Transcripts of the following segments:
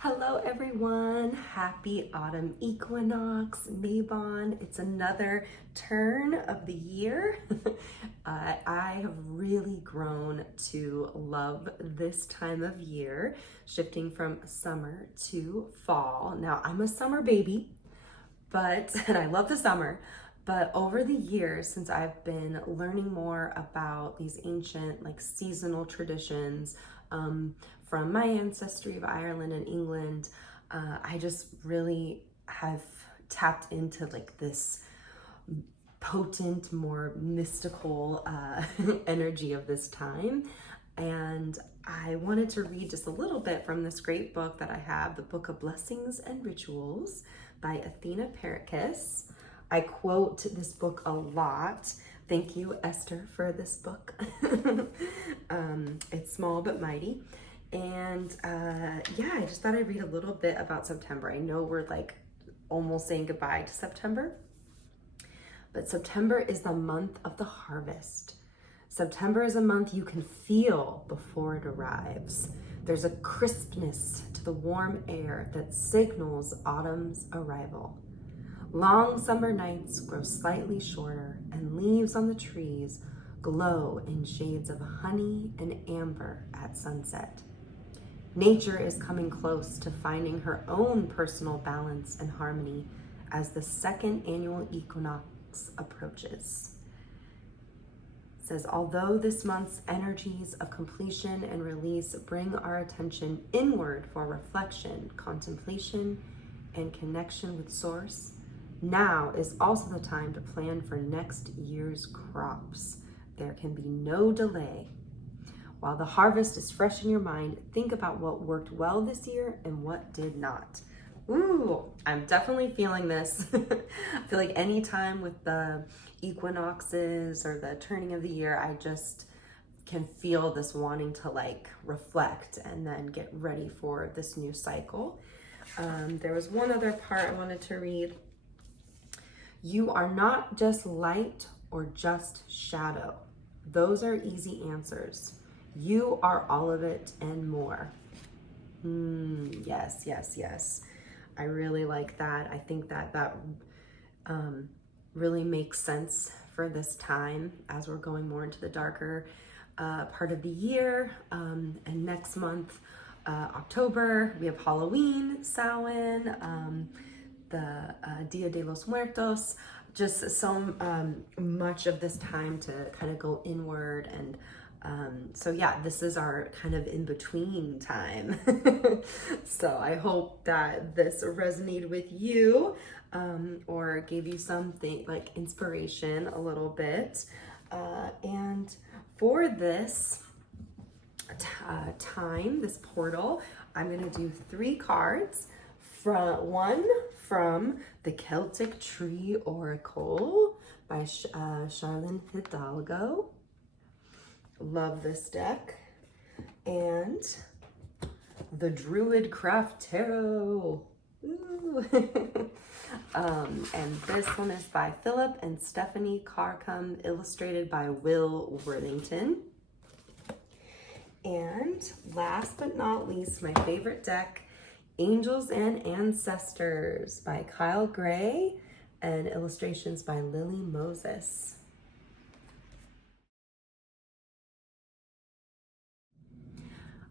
Hello everyone, happy autumn equinox, Mabon. It's another turn of the year. I have really grown to love this time of year, shifting from summer to fall. Now I'm a summer baby, and I love the summer, but over the years, since I've been learning more about these ancient, like seasonal traditions, from my ancestry of Ireland and England, I just really have tapped into like this potent, more mystical energy of this time. And I wanted to read just a little bit from this great book that I have, the Book of Blessings and Rituals by Athena Parakis. I quote this book a lot. Thank you, Esther, for this book. It's small but mighty. And yeah, I just thought I'd read a little bit about September. I know we're like almost saying goodbye to September, but September is the month of the harvest. September is a month you can feel before it arrives. There's a crispness to the warm air that signals autumn's arrival. Long summer nights grow slightly shorter, and leaves on the trees glow in shades of honey and amber at sunset. Nature is coming close to finding her own personal balance and harmony as the second annual equinox approaches. It says, although this month's energies of completion and release bring our attention inward for reflection, contemplation, and connection with Source, now is also the time to plan for next year's crops. There can be no delay. While the harvest is fresh in your mind, think about what worked well this year and what did not. Ooh, I'm definitely feeling this. I feel like any time with the equinoxes or the turning of the year, I just can feel this wanting to like reflect and then get ready for this new cycle. There was one other part I wanted to read. You are not just light or just shadow. Those are easy answers. You are all of it and more. Yes, yes, yes. I really like that. I think that really makes sense for this time as we're going more into the darker part of the year. And next month, October, we have Halloween, Samhain, the Dia de los Muertos, just so much of this time to kind of go inward. And so yeah, this is our kind of in-between time. So I hope that this resonated with you, or gave you something like inspiration a little bit. And for this time, this portal, I'm gonna do 3 cards. One from the Celtic Tree Oracle by Charlene Hidalgo. Love this deck. And the Druid Craft Tarot. Ooh. And this one is by Philip and Stephanie Carcom, illustrated by Will Worthington. And last but not least, my favorite deck, Angels and Ancestors by Kyle Gray and illustrations by Lily Moses.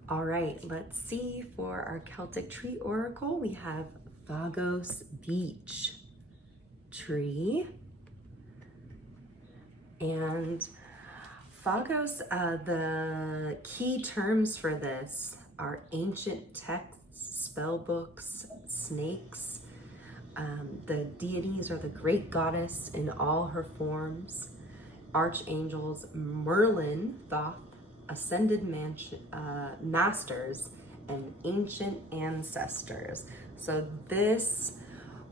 All right, let's see. For our Celtic Tree Oracle, we have Vagos Beech Tree. And Vagos, the key terms for this are ancient texts, spell books, snakes. The deities are the great goddess in all her forms, archangels, Merlin, Thoth, ascended masters, and ancient ancestors. So this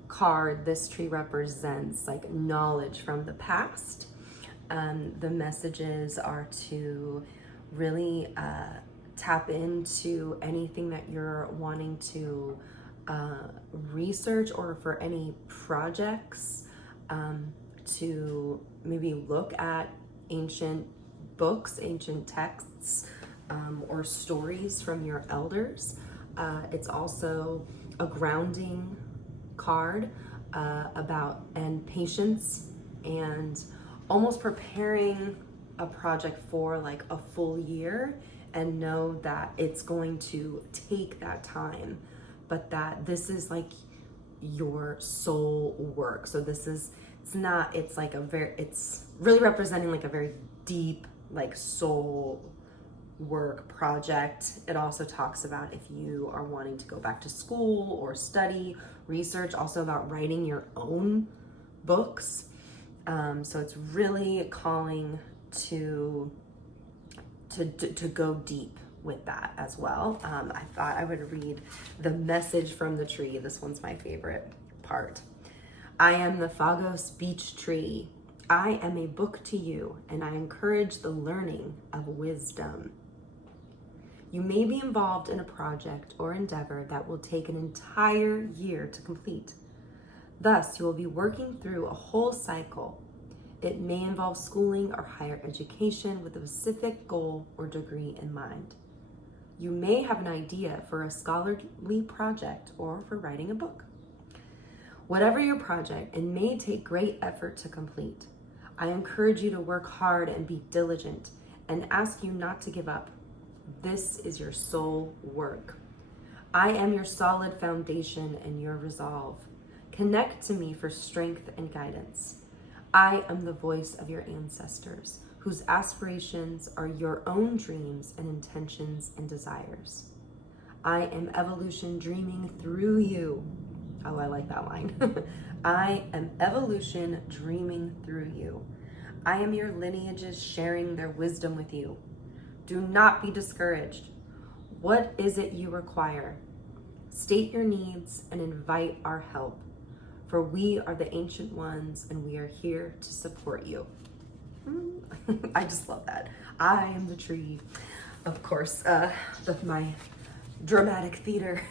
card, this tree represents like knowledge from the past. The messages are to really tap into anything that you're wanting to research, or for any projects, to maybe look at ancient books, ancient texts, or stories from your elders. It's also a grounding card and patience and almost preparing a project for like a full year, and know that it's going to take that time, but that this is like your soul work. So it's really representing like a very deep, like soul work project. It also talks about if you are wanting to go back to school or study, research, also about writing your own books. So it's really calling to go deep with that as well. I thought I would read the message from the tree. This one's my favorite part. I am the Phagos beech tree. I am a book to you, and I encourage the learning of wisdom. You may be involved in a project or endeavor that will take an entire year to complete. Thus, you will be working through a whole cycle. It may involve schooling or higher education with a specific goal or degree in mind. You may have an idea for a scholarly project or for writing a book. Whatever your project, it may take great effort to complete. I encourage you to work hard and be diligent, and ask you not to give up. This is your soul work. I am your solid foundation and your resolve. Connect to me for strength and guidance. I am the voice of your ancestors, whose aspirations are your own dreams and intentions and desires. I am evolution dreaming through you. Oh, I like that line. I am evolution dreaming through you. I am your lineages sharing their wisdom with you. Do not be discouraged. What is it you require? State your needs and invite our help, for we are the ancient ones and we are here to support you. I just love that. I am the tree. Of course, my dramatic theater.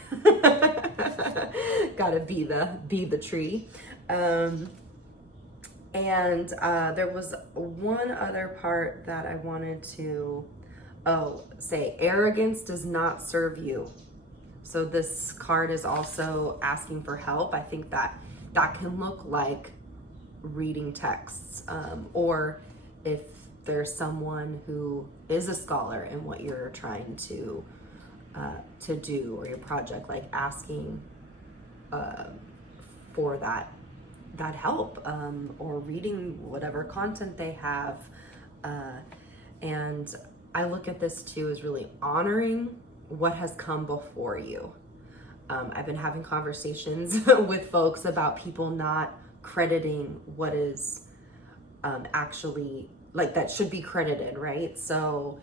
Gotta be the tree. And there was one other part that I wanted to say. Arrogance does not serve you. So this card is also asking for help. I think that can look like reading texts, or if there's someone who is a scholar in what you're trying to do, or your project, like asking for that help, or reading whatever content they have. And I look at this too as really honoring what has come before you. I've been having conversations with folks about people not crediting what is actually, like, that should be credited, right? So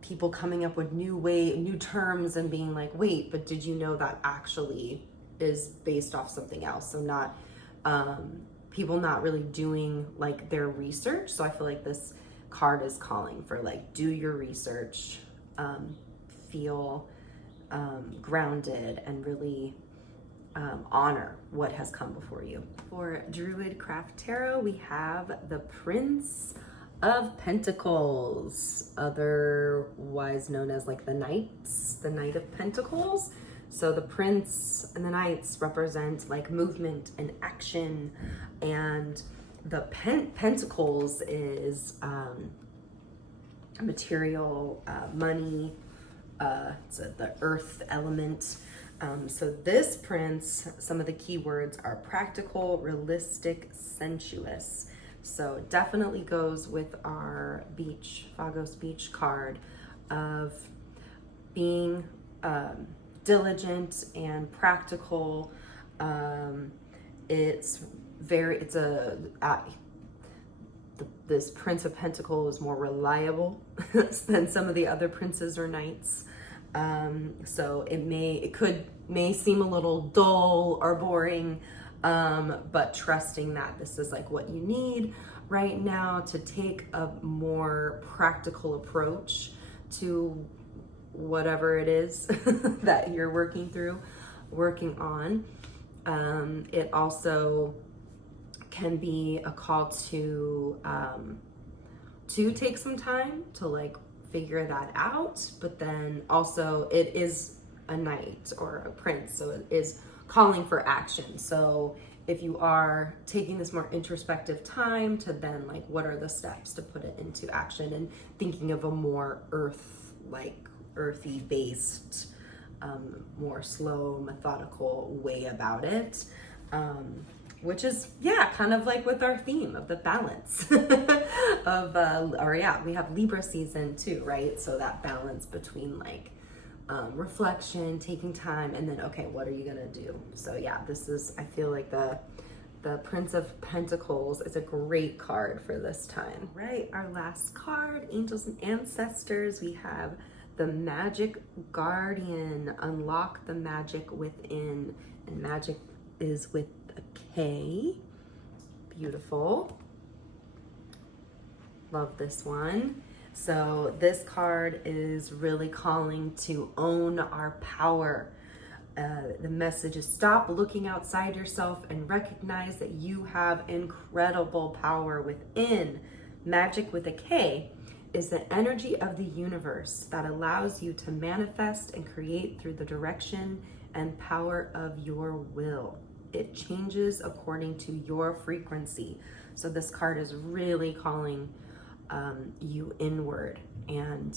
people coming up with new terms and being like, wait, but did you know that actually is based off something else? So not people not really doing like their research. So I feel like this card is calling for like, do your research, feel grounded, and really honor what has come before you. For Druid Craft Tarot, we have the Prince of Pentacles, otherwise known as like the Knight of Pentacles. So the Prince and the Knights represent like movement and action, and the Pentacles is material, money, it's the earth element. So this Prince, some of the key words are practical, realistic, sensuous. So it definitely goes with our Phagos beech card of being diligent and practical. This Prince of Pentacles is more reliable than some of the other princes or knights. So it may seem a little dull or boring, but trusting that this is like what you need right now to take a more practical approach to whatever it is that you're working on. It also can be a call to take some time to like figure that out, but then also it is a knight or a prince. So it is calling for action. So if you are taking this more introspective time to then like, what are the steps to put it into action, and thinking of a more earthy based, more slow, methodical way about it. Which is, yeah, kind of like with our theme of the balance of, we have Libra season too, right? So that balance between like reflection, taking time, and then, okay, what are you gonna do? So yeah, this is, I feel like the Prince of Pentacles is a great card for this time. Right, our last card, Angels and Ancestors, we have the Magic Guardian. Unlock the magic within, and magic is with a K. Beautiful. Love this one. So this card is really calling to own our power. The message is stop looking outside yourself and recognize that you have incredible power within. Magic with a K is the energy of the universe that allows you to manifest and create through the direction and power of your will. It changes according to your frequency. So this card is really calling you inward, and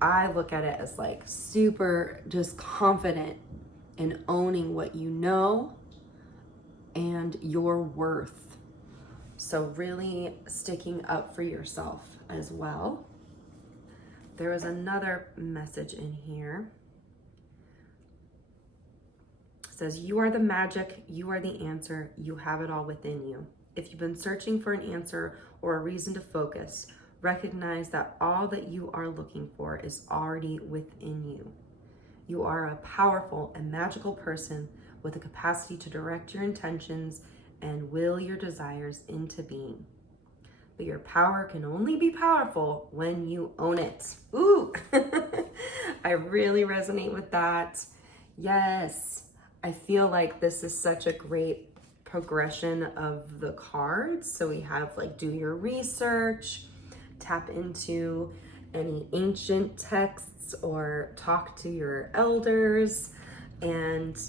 I look at it as like super just confident in owning what you know and your worth. So really sticking up for yourself as well. There is another message in here. It says, you are the magic, you are the answer, you have it all within you. If you've been searching for an answer or a reason to focus, recognize that all that you are looking for is already within you. You are a powerful and magical person with the capacity to direct your intentions and will your desires into being. But your power can only be powerful when you own it. Ooh, I really resonate with that. Yes, I feel like this is such a great progression of the cards. So we have like, do your research, tap into any ancient texts or talk to your elders. And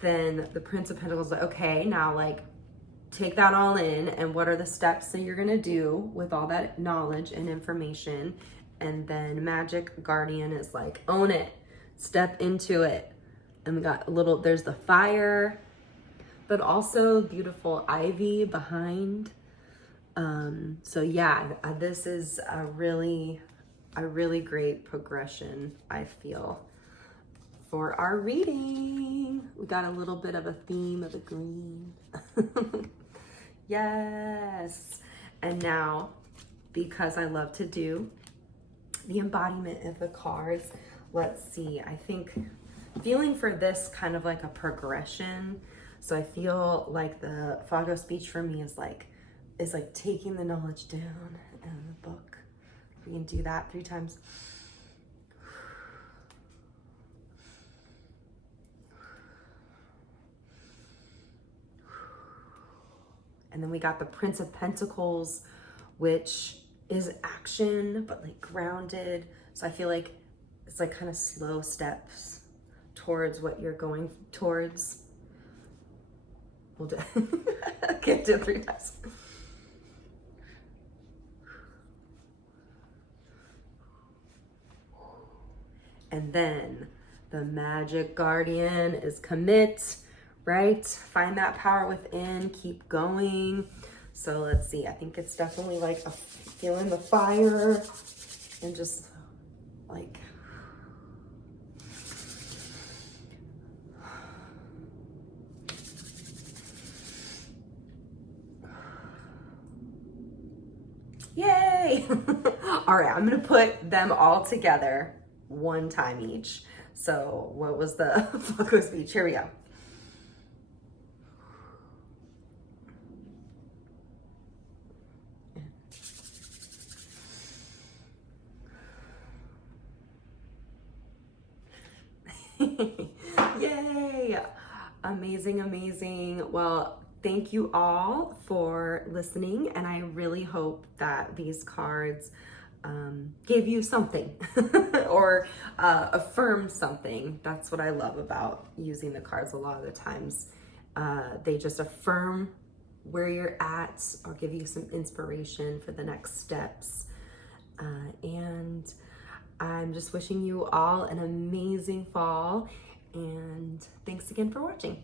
then the Prince of Pentacles, like, okay, now like take that all in, and what are the steps that you're gonna do with all that knowledge and information? And then Magic Guardian is like, own it, step into it. And we got a little, there's the fire, but also beautiful ivy behind. So yeah, this is a really great progression, I feel, for our reading. We got a little bit of a theme of the green. Yes. And now, because I love to do the embodiment of the cards, let's see, I think feeling for this kind of like a progression. So I feel like the Fago speech for me is like taking the knowledge down in the book. We can do that 3 times. And then we got the Prince of Pentacles, which is action, but like grounded. So I feel like it's like kind of slow steps towards what you're going towards. We'll do can't do it 3 times. And then the Magic Guardian is commit, right? Find that power within, keep going. So let's see, I think it's definitely like feeling the fire and just like, yay! All right, I'm gonna put them all together 1 time each. So what was the Fago speech? Here we go. Yay! Amazing, amazing. Well, thank you all for listening, and I really hope that these cards give you something or affirm something. That's what I love about using the cards a lot of the times. They just affirm where you're at or give you some inspiration for the next steps. And I'm just wishing you all an amazing fall, and thanks again for watching.